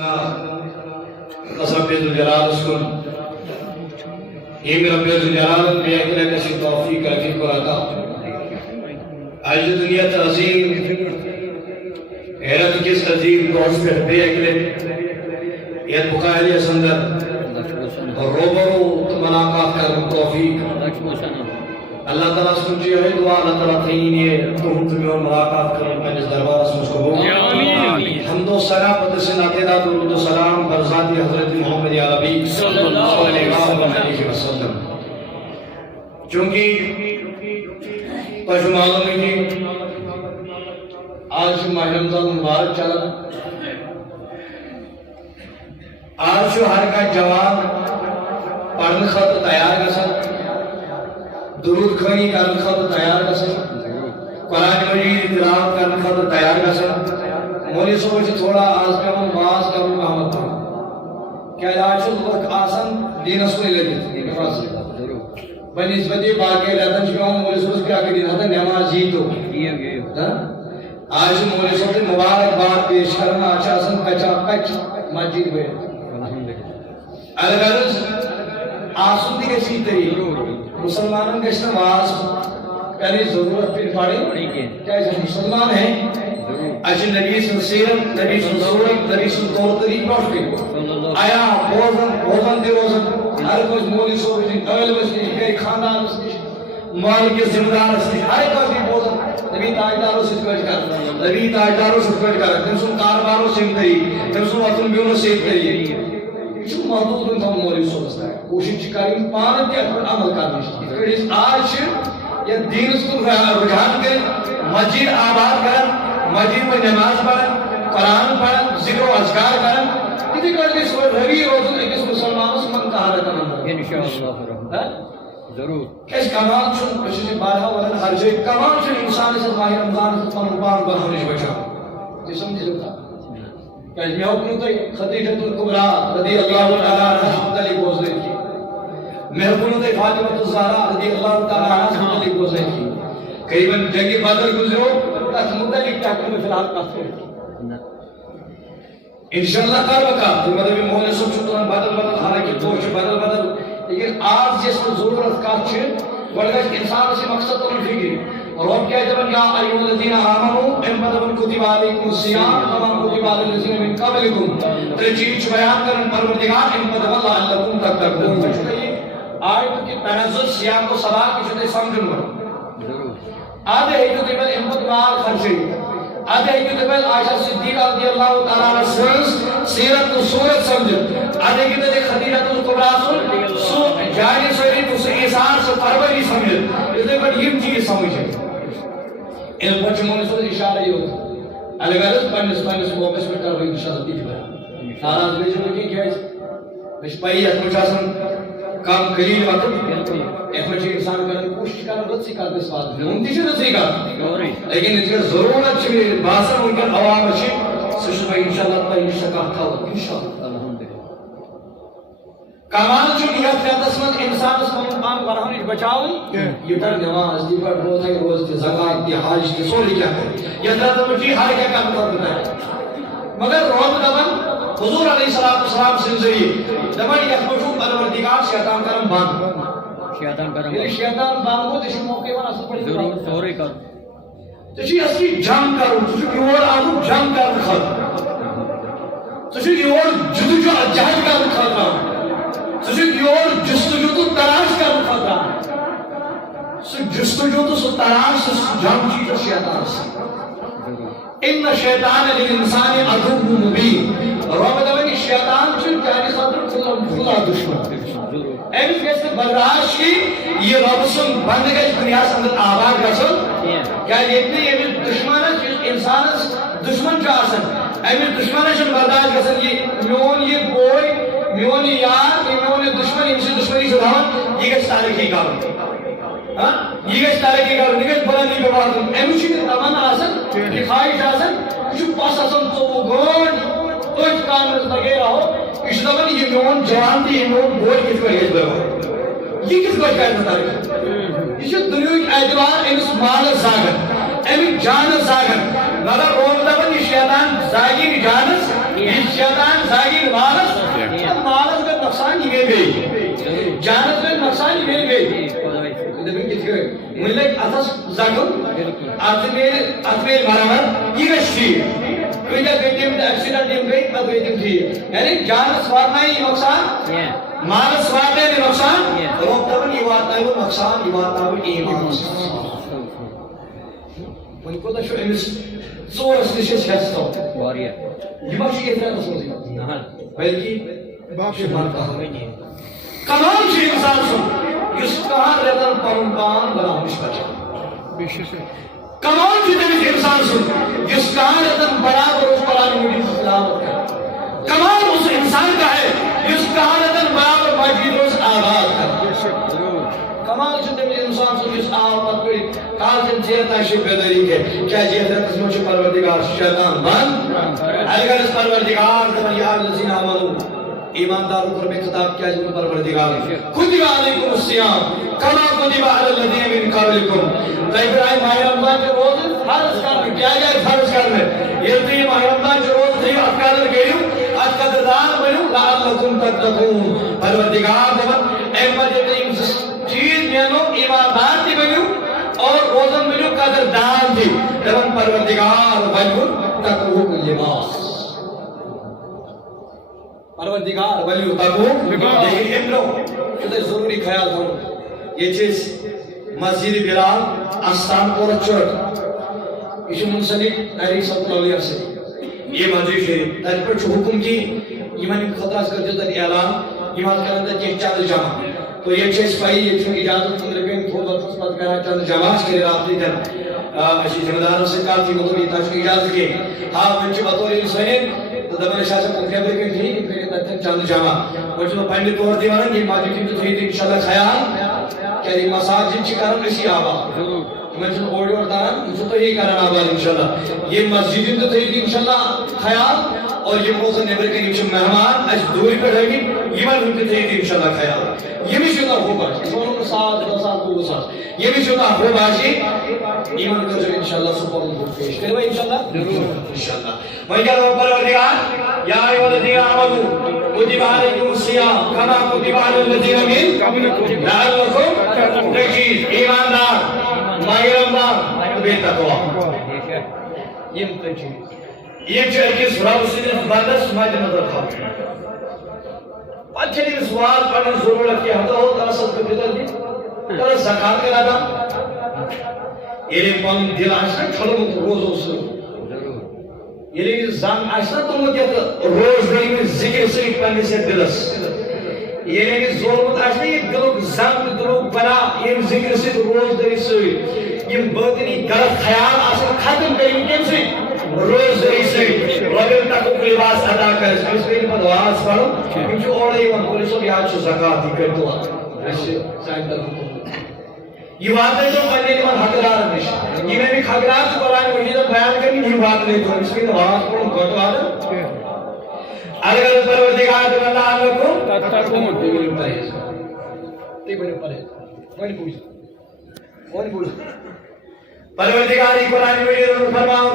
رب الجلال اسكن رب الجلال بأكل نشي توفيق في قراءة آج دنیا تعظیم حیرت کس عظیم دوست پر بأكل ید بقائلی سندر روبرو ملاقات کر توفیق اللہ تعالیٰ سنچی ہے دعا اللہ تعالیٰ تھین یہ تمہیں ملاقات کریں پہنس دربار اس کو حمد و ثنا پتہ ناتیدہ درود و سلام بر ذات حضرت محمد عربی صلی اللہ علیہ وسلم. چونکہ کچھ معلوم ہے کہ آج ماہ رمضان مبارک چلا آج ہر کا جواب پڑھنے خط تیار گژھان درود خانی کرنے خط تیار گژھان قرآن مجید تلاوت کرنے خط تیار گژھان. مولوی صاحب سے تھوڑا آج پیوان باز کرن محمد کرن کیا آج لوگ آسان دینس کو لگت بنسبت باقی رہتن پیوان مولوی صاحب کیا کہ دین ہتا نماز ہی تو آج مولوی صاحب سے مبارک بات پیش کرنا اچھا آسان کچا کچ مسجد میں الغرض آسودی کے سی طریق مسلمانوں کے نماز پہلے ضرورت پھر پڑھیں کیا مسلمان ہیں اچھے نبی سیرت نبی ضرورت نبی طور طریق پڑھ کے آیا بوزن دے روزن ہر کوئی مولی صوبی جن قبل بسنی گئی خاندان بسنی مالک کے ذمہ دار بسنی ہر کوئی بھی بوزن نبی تاجداروں سے کوئی کر نبی تاجداروں سے کوئی کر تمسون کارباروں سے طریق تمسون وطن بیونوں سے طریق شو محدود ان تھا مولی صوبی ہے کوشش کریں پانت کے اپنے عمل کرنے آج یہ دین اس کو رجحان کے مسجد آباد کرن مسجد میں نماز پڑھن قرآن پڑھن ذکر و اذکار کرن کسی کر کے سوئے روی روزن ایک مسلمانوں سے من طہارت کرنا انشاءاللہ ضرور کس کمال چون کسی بارہا ولن ہر جائے کمال چون انسان سے ماہ رمضان سے پنپان بنانے بچا جسم جسم تھا کہ میں حکم تو خدیجۃ الکبریٰ رضی اللہ تعالیٰ عنہ علی گوزنے کی میں حکم تو فاطمہ الزہرا رضی اللہ تعالیٰ عنہ علی گوزنے کی قریباً جنگی بدر گزرو تک مدلک تحکم فی الحال قصر انشاءاللہ کار بکا تو مدبی محلی سب شکران بدل حالانکہ توش بدل لیکن آج جس کو ضرورت کا چھے بڑھگش انسان سے مقصد تو فکری رب کیا جبن یا ایوہ الذین آمنوا ان بدبن کتب علیکم السیام ومن کتب علی الذین من قبلکم ترچیچ بیان کرن پروردگار ان بدب اللہ لکم تتقون آیت کی تنزل سیام کو سبا کی شدہ سمجھن ورد آدھے ایجو دیبل احمد مال خرچی آدھے ایجو دیبل عائشہ صدیقہ رضی اللہ تعالیٰ عنہ سنس سیرت و صورت سمجھ آدھے ایجو دیبل خدیجۃ الکبریٰ سن جاری سوری تو سے احسان سے پروری سمجھ اس دیبل یہ چیز سمجھ علم بچ مولی سے اشارہ یہ ہوتا الغرض پنس موقع پر کر رہی انشاءاللہ تیج برا ناراض بیجو لکی کیا ہے بش پائی اتمچا سن کام قلیل وقت ایک انسان کرنے کوشش کرنا رد سی کر دس بات انتی سے رد سی کر لیکن اس کا ضرورت چھے باسر ان کا عوام اچھے سشبہ انشاءاللہ تا یہ شکا کھاؤ انشاءاللہ کمال چھو نیت کا تسمت انسان اس مقام برہنش بچاؤں یہ در نماز دی پر روز ہے روز دی زکاة دی حاج دی سولی کیا کریں یہ در دمجی ہر کیا کام کرتا ہے مگر روز دبن حضور علیہ السلام سے ذریعے دبن یک مشہور پروردگار شیطان کرم باندھ شیطان کرم یہ شیطان باندھ کو تشی موقع وانا سب پڑی ضرور سوری کر تشی اسی جنگ کرو تشی یور آدھو جنگ کر خط تشی یور جدو جو جہج کر خط تشی یور جستجو تو تراش کر خط جستجو تو سو تراش جنگ چیز شیطان سے ان شیطان للانسان عدو مبین رب دعوی شیطان چھو جانی خطر کھلا دشمن ایمی کیسے برداشت کی یہ رب سن بند گئے دنیا سندر آباد گسن کیا اتنی ایمی دشمن ہے انسان دشمن چاہ سن ایمی دشمن ہے شن برداشت گسن یہ میون یہ بوئی میون یہ یار میون یہ دشمن امسی دشمنی سے دھاون یہ گئے تاریخی کارن یہ گئے تاریخی کارن یہ گئے بلندی پہ باتن ایمی چیز تمام آسن کہ خواہش آسن کچھ پاس آسن تو وہ گون تو ایک کامل لگے رہو اس دفعہ یہ میون جوان تھی یہ میون بوئی کس کو حیث بے ہو یہ کس کو شکایت مطابق یہ دنیوی اعتبار انس مال زاگر امی جان زاگر مگر روم دفعہ یہ شیطان زاگی کی جانس یہ شیطان زاگی مالس کا نقصان یہ گئی جانت میں نقصان یہ گئی ملک اتس زخم اتمیل مرمت یہ گشتی کوئی تم ایکسیڈنٹ یم گئی پتہ گئی تم ٹھیک یعنی جانس واتنائی نقصان مالس واتنائی نقصان روک دبن یہ واتنائی نقصان یہ واتنائی ایمان وہی کو تا شو امس ژورس نش ہستو یہ ما چھ اتنا سوزی بلکہ باپ سے بات کمال چھ انسان سن اس کا رتن پرم کام بناوش بچا کمال چھ تمس انسان سن جس کا رتن برابر اس قرآن مجید سلامت کر کمال اس انسان کا ہے جس کا رتن برابر مجید اس آباد کر کمال چھ تمس انسان سن جس آباد پہ کال جن جیتا شب بیداری کے کیا جیتا قسموں چھ پروردگار شیطان بند اگر اس پروردگار تمہیں یا الذین آمنوا ایمانداروں پر میں خطاب کیا جو پروردگار کتب علیکم الصیام کما کتب علی الذین من قبلکم تو ابراہیم ماہ رمضان کے روز فرض کرنے کیا جائے فرض کرنے یہ تو یہ ماہ رمضان کے روز تھی اتقادر گئیو اتقادر دار بنیو لعلکم تتقون پروردگار دبن احمد یہ چیز مینو ایماندار تھی بنیو اور روزن بنیو قدردان تھی دبن پروردگار بنیو تقوی لباس پروردگار ولیو تقو لیکن امرو یہ ضروری خیال تھا یہ چیز مسجد بلال آستان پور چوٹ یہ منسلک تحریک صلی اللہ علیہ وسلم یہ مسجد شریف تاج پر حکم کی ایمان خطرات کر دیتا اعلان ایمان کرتا کہ چند جمع تو یہ چیز پائی یہ چون اجازت مندربین تھوڑا خصمت کرنا چند جماعت کے رابطے در اشی ذمہ داروں سے کال تھی مطلب یہ تاج کی اجازت کے ہاں منچ بطور انسانین تو دبن شاست کو خیبر کے تھی کہ پھر تک چند جمع اور جو پہلے طور دیوانا یہ مسجد کی تھی انشاءاللہ خیال کہ یہ مساجد چکارن اسی آبا منچن اوڑی اور دارن اسے تو ہی کرنا آبا انشاءاللہ یہ مسجد تو تھی انشاءاللہ خیال اور یہ موزن نیبر کے نیچے مہمان اج دوری پر رہی یہ من ان کے تھی انشاءاللہ خیال یہ بھی شدہ ہو باشی سونوں کے ساتھ دو ساتھ دو ساتھ یہ بھی شدہ ہو باشی ایمان کر جو انشاءاللہ سپورن کو پیش کرے بھائی انشاءاللہ ضرور انشاءاللہ وہی کہا رب پروردگار یا ایھا الذین آمنوا کتب علیکم الصیام کما کتب علی الذین من قبلکم لعلکم تتقون ایماندار ماہ رمضان بے تقوی یہ متجی یہ جو کس رب سے بندس مد نظر تھا پتہ نہیں سوال پڑھنے ضرورت کی حد ہو ترا سب کو بدل دی ترا زکات کا ادا یہ پن دل آشنا چھڑو روزو سے یہ زان آشنا تم کے روز دن ذکر سے پنے سے دلس یہ ظلمت آشنا یہ دل زان دل بنا یہ ذکر سے روز دن سے یہ باطنی غلط خیال آسان ختم کریں کیم سے روز دن سے ربل تک لباس ادا کر اس پہ پر نماز پڑھو کیونکہ اور یہ ون پولیس اور یاد چھ زکات ہی کر دو ایسے سائن در یہ بات ہے جو بندے نے حقدار نش یہ میں بھی حقدار کو قرآن مجید بیان کرنی یہ بات نہیں تو اس کی نماز پڑھو گھٹ والا اگر پروردگار جو اللہ علیکم تتقون تے بڑے پرے کون پوچھ پروردگاری قرآن مجید فرماؤں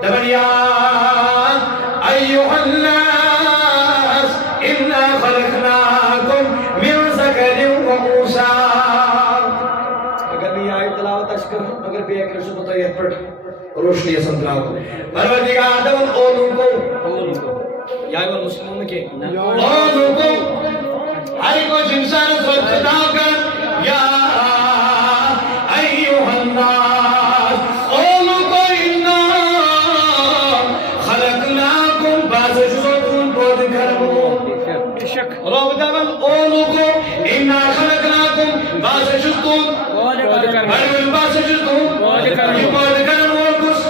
تمن یا ایھا الناس انا خلقناکم من ذکر و انثی اگر یہ آیت تلاوت اشکر اگر بے اکر سے بتا یہ پر روشنی سمجھاؤ پروردگار تمن اولوں کو یا ایھا المسلمون کے اولوں کو ہر کوئی انسان کو خطاب کر یا ایھا الناس اولوں کو انا خلقناکم بعض جزء بود کرمو رب دامن اولوں کو انا خلقناکم بعض جزء بل بعض جزء یہ بود کرم ورکس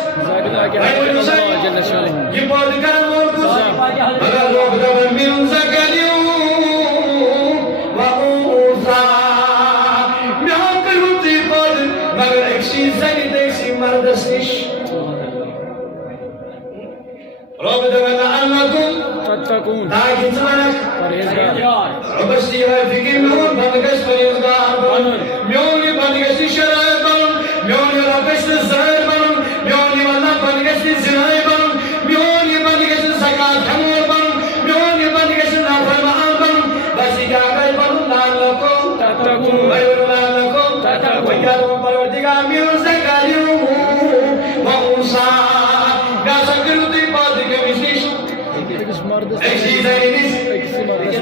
یہ بود کرم ورکس مگر رب دامن من ذکر مگر ایک چیز زنی دیکسی مردس نش رب دوانا انکم تتقون تاکہ زمانک رب استیوہ فکر میون بندگش پریزگار بن میونی بندگشی شرائع بن میونی ربشت زہر بن میونی وانا بندگشی زنائی بن میونی بندگشی زکاة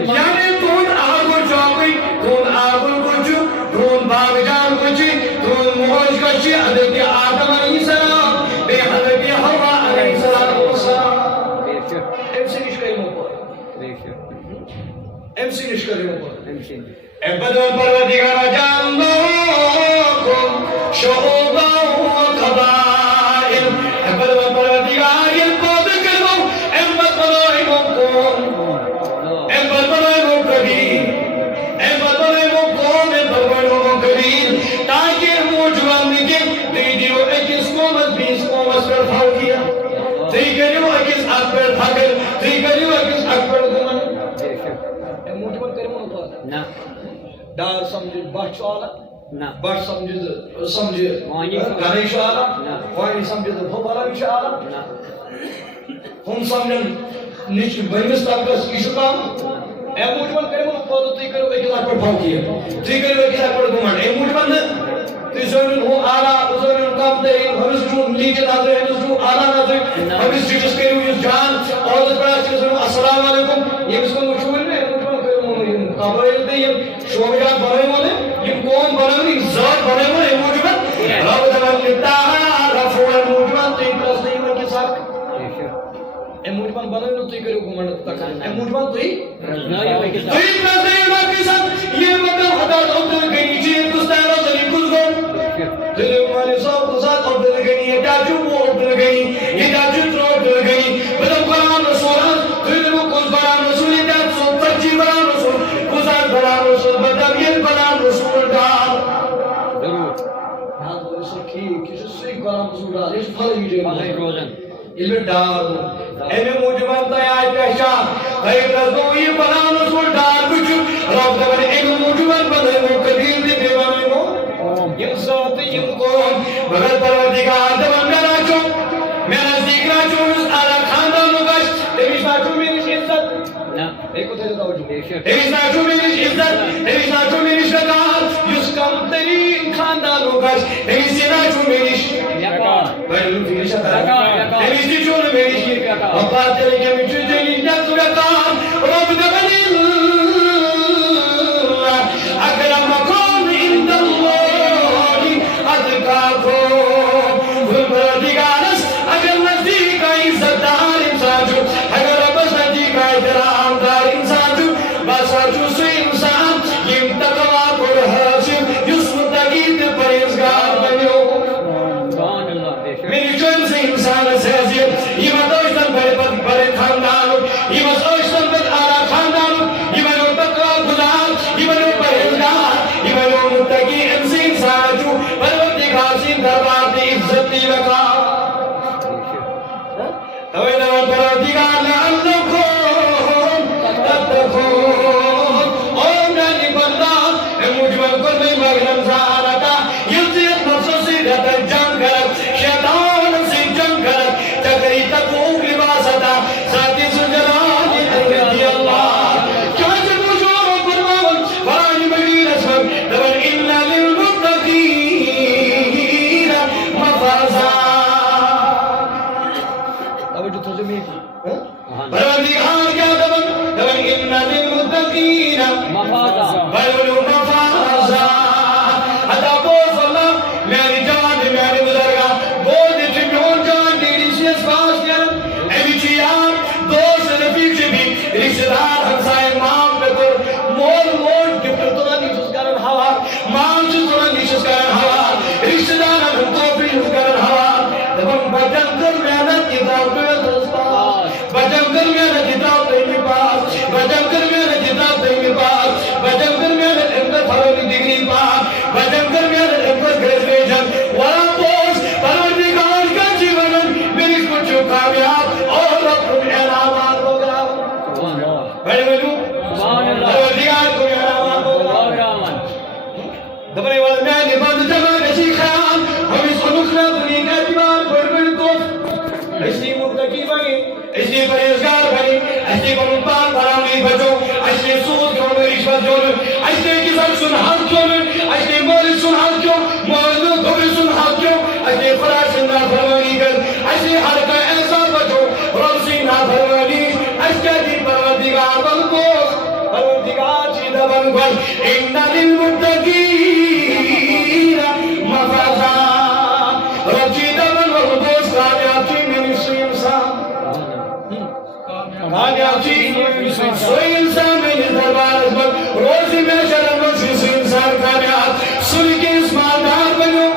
یعنی تون آگو چوکی تون آگو کچھ تون باغ جان کچھ تون موج کچھ حضرت آدم علیہ السلام بے حضرت حوا علیہ السلام امسی نشکری موپر امسی نشکری موپر ابدو پروردگار جانکم شعوبا و قبائل ابدو پروردگار یلپود کرو امت بنائی مکم امت بنائی مکبیر امت بنائی مکم امت بنائی مکبیر تاکہ موجوان کے دیدیو اکس قومت 20 قومت پر پھاو کیا دیگریو اکس اکبر پھاکر دیگریو اکس اکبر گمن موجوان کرمون پاس نا دار سمجھ بچ والا بچ سمجھ گنیش والا وانی سمجھ بھوپالا بھی والا ہم سمجھن نچ بہمس طبقس یہ کام اے موجوان کرمون پاس تھی کرو ایک لاکھ پر پھاو کیا تھی کرو ایک لاکھ پر گمن اے موجوان تھی زورن ہو آلہ زورن کام ترین ہمس جو نیچے نظر ہمس جو آلہ نظر ہمس جس کرو یہ جان اور بڑا چیز السلام علیکم یہ اس کو مشہور ہے قبائل دے یہ شعبیات بنائے والے یہ قوم بنائے والے ذات بنائے والے موجود رب تعالی رفع موجود تو پلس نہیں ہوا کے ساتھ اے موجود بنائے تو کرو گمنڈ تک اے موجود تو ہی پلس نہیں ہوا کے ساتھ یہ مطلب حضرت عبد الغنی جی دوستان علی کل گو دل والے صاحب کو ساتھ عبد الغنی یہ تاجو عبد الغنی یہ تاجو عبد الغنی بدل قرآن رسول دل کو قرآن رسول یہ سو پچی قرآن رسول گزار قرآن رسول بدل یہ قرآن رسول دار ضرور ہاں رسول کی کسی سے قرآن رسول دار اس پھل ویڈیو میں روزن علم دار اے موجوان تا آئے پہچان غیر رضو یہ قرآن رسول دار کچھ رب دبر ایک موجوان بدل وہ قدیر دے بیوانے مو یہ ذات یہ قوم مگر پروردگار دبر میرا چو میرا ذکرہ چو اس آلہ خاندانوں گش تیری ساتھو میری عزت ایک کو تیرے توجہ تیری ساتھو میری عزت تیری ساتھو میری شکار یس کم ترین خاندانوں گش تیری ساتھو میری شکار تیری ساتھو میری شکار وقات تیرے کے مجھے تیری نفس وقار رب دبنی اکرمکم عند اللہ اتقاکم پروردگارس اگر نزدیک عزت دار انسان جو اگر بس نزدیک احترام دار انسان جو بس جو سے انسان یہ تقوی پر حاصل جس متقی پرہیزگار بنو میری جن سے انسان سے حیثیت یہ مدوشتن بڑے خاندان یہ مدوشتن بڑے اعلیٰ خاندان یہ بنو تقوی گزار یہ بنو پرہیزگار یہ بنو متقی انسان جو پروردگار سے دربار دی عزت دی وقار تویدہ پروردگار لعلکم تتقون اور میانی بندہ مجمل کل میں مغرم زالتا یلزیت نفسو سے رہتا جنگ کرد شیطان سے جنگ کرد تکری تقوق لباستا ساتھی سجلان دی اللہ کیا جب مجھوڑ قربان فرانی مغیر اسفر دبر انہا للمتقین مفازا پروردگار کیا دبن انہا للمتقین مفازا حتی بوز اللہ میری جان میری بزرگا بوز دیچے بیون جان دیری سیس باز کرن ایمی چیار دوست رفیق چبی رشتہ دار ہمسائے مام پہ کر مول گفت تنا نیچس کرن ہوا مام چیز تنا نیچس کرن ہوا رشتہ دار ہم توفی نیچس کرن ہوا دبن بجن کر محنت کتاب کوئی دستاز بجن کر محنت کتاب تیمی پاس بجن کر محنت کتاب تیمی پاس بجن کر محنت انکر فروغی ڈگری پاس بجن کر محنت انکر گریجویشن ورا پوز پروردگار کا جیونن میری کچھ کامیاب اور رب اعلانات پروگرام بڑے بلو پروردگار کو اعلانات پروگرام دبرے والمیان بند جمع نشی خیام ہم اس کو نکھنا دنی کا دیوان بڑھ توف ایسی متقی بنی ایسی پریزگار بنی ایسی قرآن پرانی بچو ایسی سود کیوں رشوت کیوں ایسی کسان سن حق کیوں ایسی مولی سن حق کیوں مولی دھوبی سن حق کیوں ایسی فراش نافرمانی کر ایسی حلقہ ایسا بچو رب سنگھ نافرمانی ایسی پروردگار چی دبن گل ان للمتقین مفازا رب چی دبن گل دوست کامیاب چی میری سوی انسان کامیاب چی سوی انسان میری دربار ازمت روزی میں شرم روزی سوی انسان کامیاب سوی کے اسماندار بنو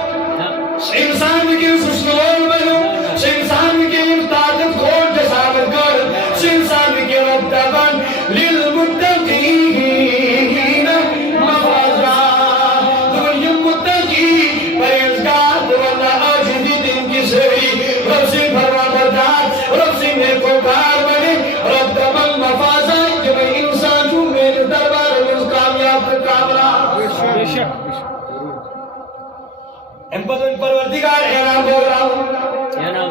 انسان کے سسنور بنو انسان کے طاقت خود جسامت کر انسان کے رب دبن للمتقین مفازا دنیا متقی پرہیزگار واللہ عاجزی دن کی سوی رب سے فرما بردار رب سے نیکوکار بنے رب دبن مفازا کہ میں انسان جو میرے دربار میں کامیاب کامران امپدن پروردگار اعلان بول رہا ہوں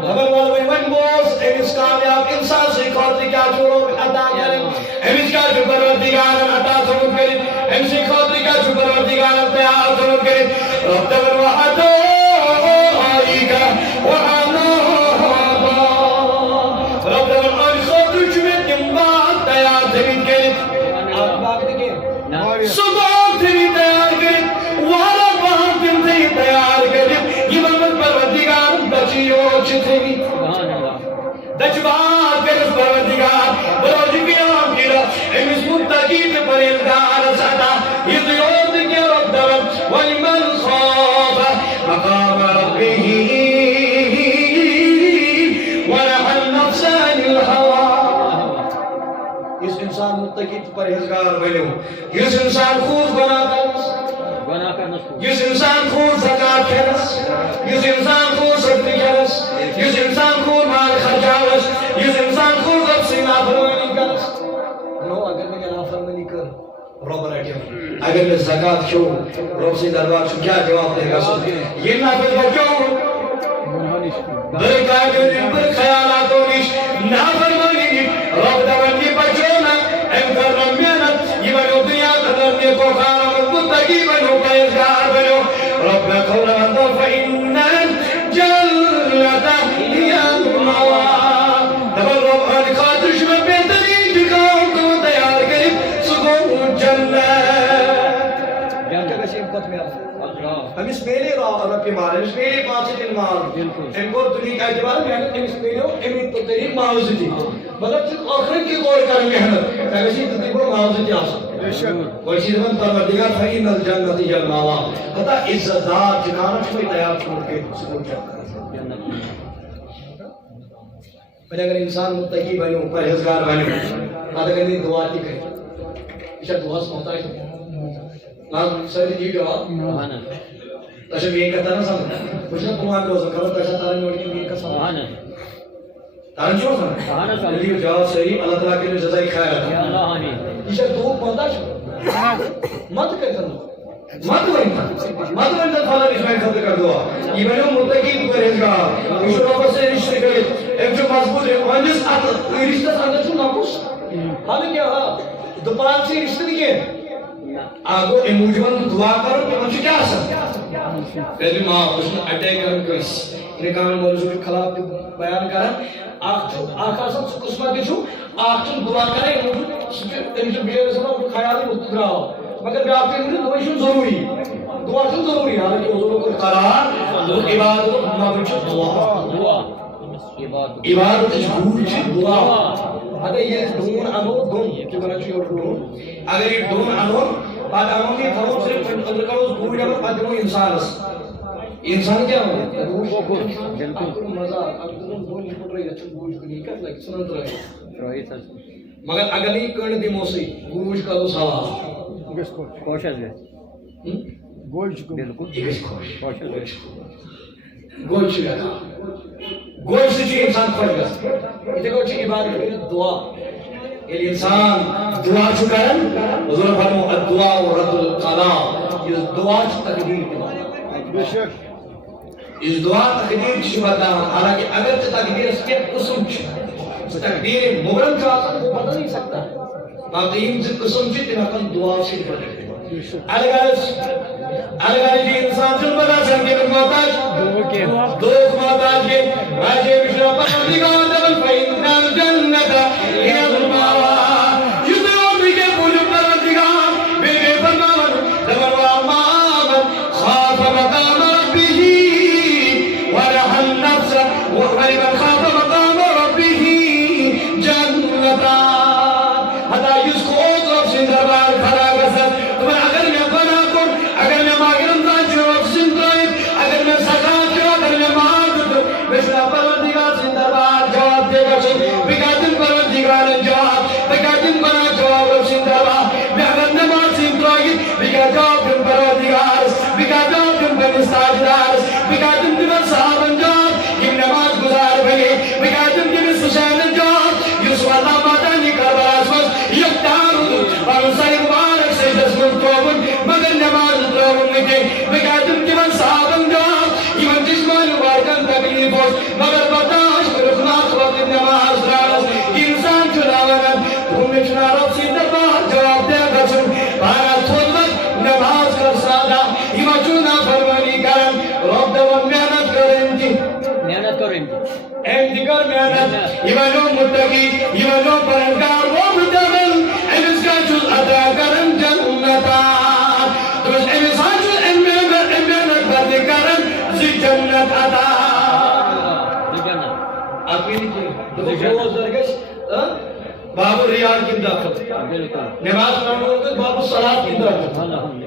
خبر والے من بوس ایس کامیاب انسان سے خاطر کیا جوڑو عطا کریں ایس کا جو پروردگار عطا ضرور کریں ایس سے خاطر کا جو پروردگار پیار ضرور کریں رب تبر وحدو آئی کا وحانا رب تبر آئی خاطر چمیں تم بات تیار دھمین کریں آپ باق دیکھیں صبح دھمین تیار کریں وحالا باہم دن دھمین تیار کریں یہ محمد پروردگار بچیو چھتے بھی دجبار کرس پروردگار بروج قیام کیرا امس متقید پریزگار ساتا یہ دیوت کے رب درم ولمن خواب مقام ربه ونحى النفس عن الهوى اس انسان متقید پریزگار بنو اس انسان خوز بنا کرس اس انسان خوز زکاة کرس اس انسان خوز صدقی کرس اس انسان خوز مال خرچاوس اس انسان خوز رب سے نافرمانی کرس نو اگر میں نافرمانی کر رب رکھے اگر میں زکاة چھو رب سے دربار چھو کیا جواب دے گا یہ نافرمانی کیوں برکات پر خیالاتوں نیش نافرمانی رب دربار بچونا ام کرم محنت یہ بنو دنیا قدر نیکو خانم متقی بنو پیزگار بنو رب قول انت فإن الجنة هي المأوى دبر رب ان خاطر شما بہترین ٹھکان تو تیار کریں سکون جنت کیا کسی امت میں ہم اس پہلے رب کے مال اس پہلے پانچ دن مال ان کو دنیا کا اعتبار محنت اس پہلے امید تو تیری معاوضی تھی مطلب چک آخرت کی غور کر محنت کسی تقریبا معاوضی تھی آسان کوئی چیز من پروردگار فإن الجنة هي المأوى پتہ عزت دار ٹھکانہ چھوڑی تیار چھوڑ کے سکون جنت پھر اگر انسان متقی بنو پرہیزگار بنو اگر نہیں دعا کی کرے اسے دعا سے محتاج نام سر جی جواب تشب یہ کہتا نا سمجھ کچھ نہ قرآن روزہ خبر تشب تارن جوڑ کے یہ کا سمجھ تارن چھوڑ سمجھ لیے جواب صحیح اللہ تعالیٰ کے لیے جزائی خیر ہے اسے دو محتاج مت کر کرنا مت بنتا فالا نشمائن خطر کر دعا یہ بنو متقی پرہیزگار اسے روپس سے رشتے کرے ایک جو مضبوط ہے وانجس رشتہ اندر چھو ناکوش حالی کیا دوپران سے رشتہ دیئے آگو اموجوان دعا کرو کہ منچو کیا سن پہلی ماں اس نے اٹیک کرن کرس نکان موضوع کے خلاف بیان کرن آخر سب سے قسمت دیشو آخر دعا کرے اموجو بیئر سنا خیالی مستدراؤ مگر بیاب کے مجھے دعا شن ضروری دعا شن ضروری حالانکہ حضور کو قرار عبادت مابنچو دعا عبادت جھوٹ دعا اگر یہ دون انو دون کہ بنا چاہیے اور دون اگر یہ دون انو بعد انو کی تھاؤں صرف اندر کا اس دون جب بعد دون انسان کیا ہو بالکل مزہ اگر دون دون نہیں پڑ رہی اچھا گوش کو نہیں کر لگی سنت رہے مگر اگر نہیں کرنے دی موسی گوش کا تو سوا خوش ہے گوش کو بالکل خوش ہے گوش ہے گوش سے چیئے انسان خوش گا یہ دیکھو چیئے عبادت کرنے دعا یہ انسان دعا چکرن حضور فرمو الدعا و رد القضاء یہ دعا چی تقدیر کے بات اس دعا تقدیر چی بتا حالانکہ اگر چی تقدیر اس کے قسم چی تقدیر مبرم کا وہ بتا نہیں سکتا باقیم سے قسم چی تنقل دعا سے بتا الگرس جی انسان چل بتا سنگے میں محتاج دو محتاج کے راجے بشرا پردگار دبل فإن الجنة هي المأوى یہ دعا بھی کہ پوچھو پردگار دربار کھڑا گژھان دپان اگر مےٚ گۄناہ کوٚر اگر مےٚ ماہِ رمضان چھُ رۄب سٕنٛدۍ ترٲیِتھ اگر مےٚ زکات چھُ اگر مےٚ مال دیُت مےٚ چھُ پروردگار سٕنٛدۍ دربار جواب دے گژھُن بہٕ کیٛاہ دِمہٕ پروردگارن جواب بہٕ کیٛاہ دِمہٕ گۄناہ جواب رۄب سٕنٛدۍ دربار مےٚ اگر نماز ژھٕنۍ ترٲیِتھ بہٕ کیٛاہ جواب دِمہٕ پروردگارس بہٕ کیٛاہ جواب دِمہٕ پننِس تاجدارس بہٕ کیٛاہ دِمہٕ تِمن صحابن جواب یِم نماز گزار بنے بہٕ کیٛاہ دِمہٕ تٔمِس حُسینن جواب یُس واللہ مٲدانہِ کربلاہس منٛز یکتار روٗد پنُن سر مبارک سجدس منٛز ترٛووُن مگر نماز ترٛٲوٕن نہٕ کینٛہہ بہٕ کیٛاہ دِمہٕ تِمن صحابن جواب یِمن جسمٲنی واریاہن تکلیٖف اوس مگر برداشت کٔرٕکھ ناتھ وقت نماز ترٛاونس یہِ انسان چھُ نہ ونان مےٚ چھُ نہ رۄب سٕنٛدۍ دربار جواب دہ گژھُن بہرحال تھوٚدمُت نماز کر سادا یِمن چھُ نافرمٲنی کران رۄب دپان محنت کر أمۍ تہِ محنت کرو أمۍ تہِ کر محنت یہِ بنیو مُتقی یہِ بنیو پرہیزگار وہ مُتقی أمِس کیٛاہ چھُس عطا کران جنتا دوٚپُس أمِس حظ چھُ أمۍ محنت بدلہِ کران زٕ جنت عطا اکوٕے نہٕ کینٛہہ دوٚپُکھ روزدر گژھِ باب ریاض کِنۍ داخل نماز پرنہٕ وول گژھِ باب صلات کِنۍ داخل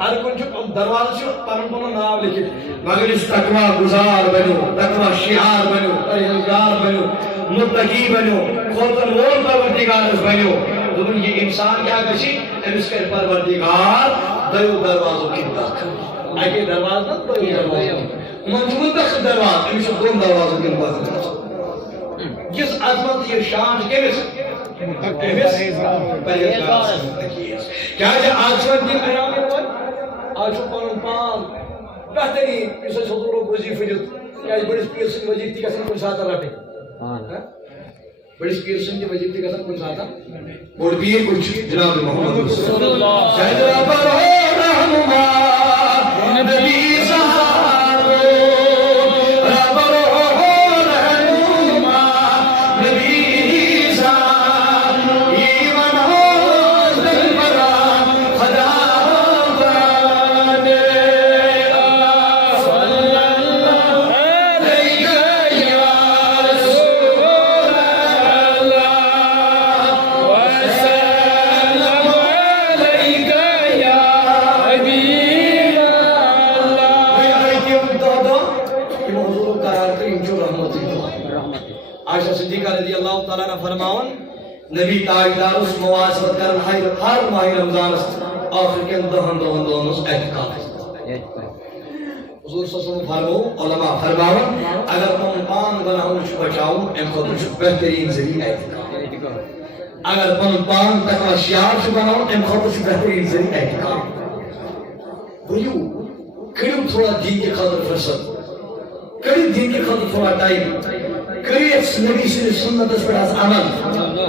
ہر کُنہِ چھُ دروازٕ چھُ پنُن پنُن ناو لیکھِتھ مگر یُس تقوا گُزار بنیو تقوا شعار بنیو پرہیزگار بنیو متقی بنیو کھوژن وول پروردگارس بنیو دوٚپُن یہِ انسان کیٛاہ گژھِ أمِس کرِ پروردگار دۄیو دروازو کِنۍ داخل اکے دروازٕ نہ دۄیو دروازو یِمن چھُ منتخب دروازٕ أمِس چھُ دۄن دروازو کِنۍ داخل گژھُن یُس عظمت یہ شان کٔمِس پرہیزگارس کیٛازِ آز چھُ وۄنۍ تِم ایام یِوان آز چھُ پنُن پان بہتریٖن یُس اَسہِ حضوٗرُک وظیٖفہٕ دیُت کیٛازِ بٔڑِس پیٖر سٕنٛدۍ وظیٖفہٕ تہِ گژھن کُنہِ ساتہٕ رٹٕنۍ بٔڑِس پیٖر سٕنٛدۍ تہِ وظیٖفہٕ تہِ گژھن کُنہِ ساتہٕ بوٚڑ پیٖر کُن چھُ جناب محمد فرماون نبی تاجدار اس مواظبت کرن ہر ماہ رمضان آخر کن دہن دہن اعتکاف حضور صلی اللہ علیہ وسلم فرمو علماء فرماون اگر پن پان گناہوں چھ بچاؤن ام خاطر چھ بہترین ذریعہ اعتکاف اگر پن پان تقوی شعار چھ بناؤن ام خاطر چھ بہترین ذریعہ اعتکاف بریو کریو تھوڑا دین کے خاطر فرصت کریو دین کے خاطر تھوڑا ٹائم کریت نبی صلی سنت پر از عمل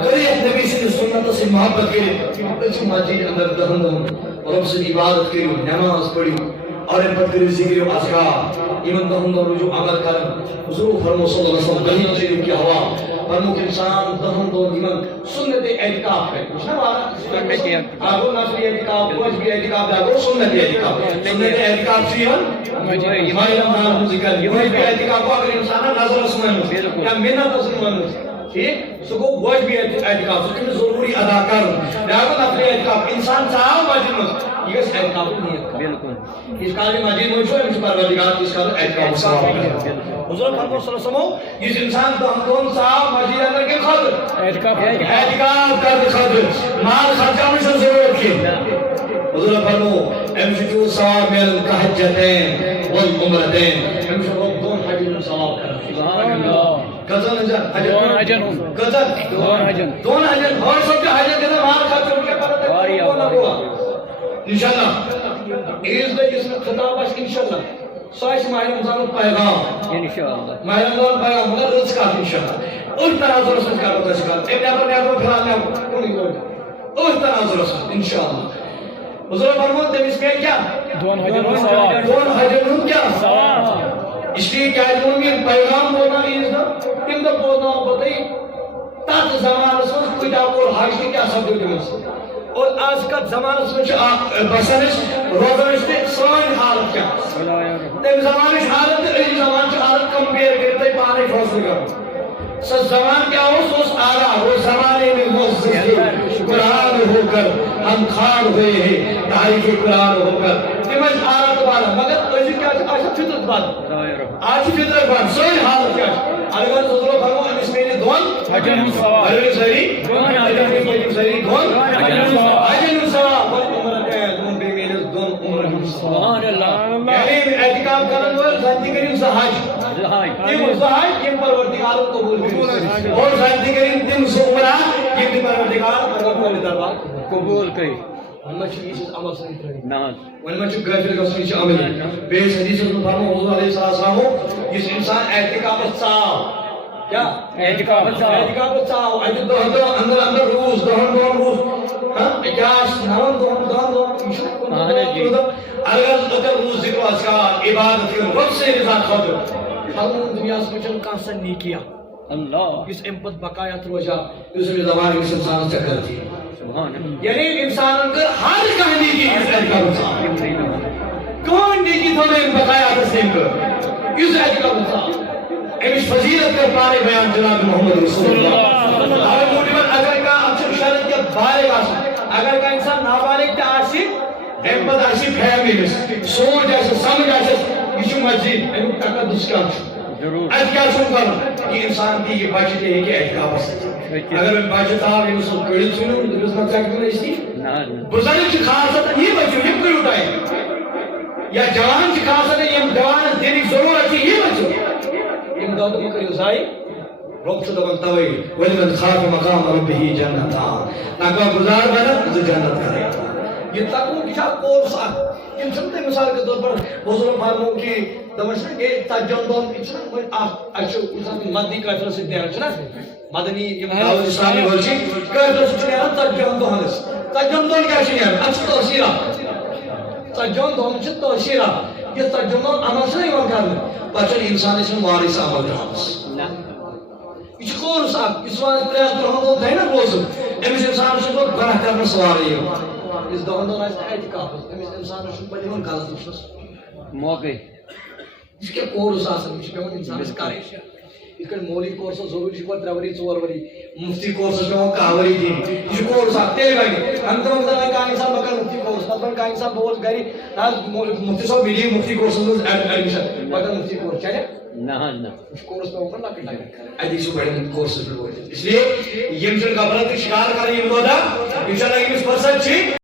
کریت نبی صلی سنت سے محبت کریت اس مسجد اندر دہن رب سے عبادت کریو نماز پڑھیو اور ان پر کریو ذکر و اذکار ایمن دہن رجوع عمل کرن حضور فرمو صلی اللہ علیہ وسلم دہن شریف کی ہوا فرمو کہ انسان دہن ایمن سنت اعتکاف ہے کچھ نہ مارا آگو نفلی اعتکاف واجبی اعتکاف آگو سنت اعتکاف سنت اعتکاف چیئن ماہ رمضان کو ذکر واجبی اعتکاف کو اگر انسان نظر اسمان یا منت اسمان ٹھیک سو کو واجبی اعتکاف سو کمی ضروری ادا کر آگو نفلی اعتکاف انسان چاہو مسجد میں یہ اس اعتکاف نیت کر اس کالی مسجد میں چھو امس پروردگار اس کا اعتکاف ثواب ہے حضور فرمایا صلی اللہ علیہ وسلم اس انسان دون صاحب مسجد اندر کے خاطر اعتکاف کر خاطر مال خرچہ میں ضرورت کی حضور فرمایا امس جو ثواب مل کحجتین والعمرتین امس دون حج میں ثواب کر سبحان اللہ غزل حجن دون حجن اور سب کے حجن کے مال خرچ کر کے پتہ نہ ہوا انشاءاللہ عیز دے جس میں خطاب ہے انشاءاللہ سائش ماہ رمضان پیغام انشاءاللہ ماہ رمضان پیغام مگر رزق انشاءاللہ اس طرح ضرورت سے کرو تشکر ایک نیابر پھیلا لیا کونی کوئی اس طرح ضرورت سے انشاءاللہ حضور فرمود تمیز میں کیا دون حجن کیا اس لیے کیا میں پیغام بولنا عیز دا تم دا بولنا بتائی تات زمان سے کتاب اور حج کی کیا سب جو اور آج کا زمانہ سوچ بسنش روزنش تے سوائن حالت کیا تم زمانش حالت تے زمان کی حالت کمپیئر کرتے پانے فاصل کرو سس زمان کیا ہو سوس آرہا وہ زمانے میں موزد قرآن ہو کر ہم خان ہوئے ہیں تاریخ قرآن ہو کر تمہیں آرات بارا مگر ازی کیا آج فطرت بات آج فطرت بات سوئی حالت کیا اگر حضور فرمو امس میں نے دون اجن سری دون اجن سوا عمر دون بے میں دون عمر سبحان اللہ یعنی اعتکاف کرن ول زندگی کریم سہاج یہ سہاج یہ پروردگار قبول کرے اور زندگی کریم تم سومرا یہ پروردگار اللہ دربار قبول کرے ونما چھ یہ عمل سن ترے نعم ونما چھ غافل گژھن چھ عمل بے حدیث میں فرمو حضور علیہ السلام اس انسان اعتکاف ثاو کیا اعتکاف ثاو اج دو اندر اندر روز دو روز ہاں اجاز نون دو اگر روز ذکر و اذکار عبادت رب سے رضا خاطر ہم دنیا میں چن کانسا نیکیا اللہ اس امپت بقایت روزہ اس میں زبان اس انسان سے کرتی یعنی انسان کا ہر کہانی کی عزت کرتا کون نیکی تھوڑے بقایات سے کر اس عزت کرتا اس فضیلت کا پارے بیان جناب محمد رسول اللہ اگر کا اچھا شرط کے بالغ اگر کا انسان نابالغ تھا آسی امپت آسی فیملیز سوچ ایسے سمجھ ایسے یہ مسجد ایم تقدس کیا ات کیا کر یہ انسان کی یہ بچت ہے کہ اعتکاف اگر بچت آپ یہ سب کڑی سنو اس میں کیا کرنا اس کی بزرگ کی خاصت یہ بچو یہ کوئی اٹھائے یا جوان کی خاصت ہے یہ جوان دینے کی ضرورت ہے یہ بچو امداد مکر یوزائی رب شدہ بنتاوئی وَلِمَنْ خَافِ مَقَامَ رَبِّهِ جَنَّتَانِ تاکہ گزار بنا اسے جنت کرے یہ تقوی کی شاہ کورس آت ان سنتے مثال کے طور پر حضور فرمو کی دمشق کے تجن دون اچھنا اچھو انسان مدنی کافر سے دیانا چھنا مدنی دعوت اسلامی بولچی کافر سے چھنا تجن دون اس تجن دون کیا چھنا اچھا توسیرہ تجن دون چھتا توسیرہ یہ تجن دون عمل سے نہیں کرنا بچن انسان اس میں وارث عمل جانس یہ کورس آت اس وقت پریاد کرنے دون تھے نا روز امیس انسان سے کو گناہ کرنا سواری ہے اس دون دون آج اعتکاف امیس انسان سے بڑی ہون غلط وچھنس موقع اس کے کورس آسن اس کے انسان اس کرے اس کے مولی کورس ضروری چھپا 3 وری 4 وری مفتی کورس میں ہوں کاوری دین اس کورس آتے گئی ہم تو مطلب کا انسان مگر مفتی کورس مطلب کا انسان بہت گری مفتی صاحب ملی مفتی کورس میں ایڈمیشن مگر مفتی کورس چاہیے نہ اس کورس میں اوپر نہ کرنا ادیسو بڑے کورس میں اس لیے یہ جو کا غلط شکار کریں یہ ہوتا انشاءاللہ اس پرسنٹ چھ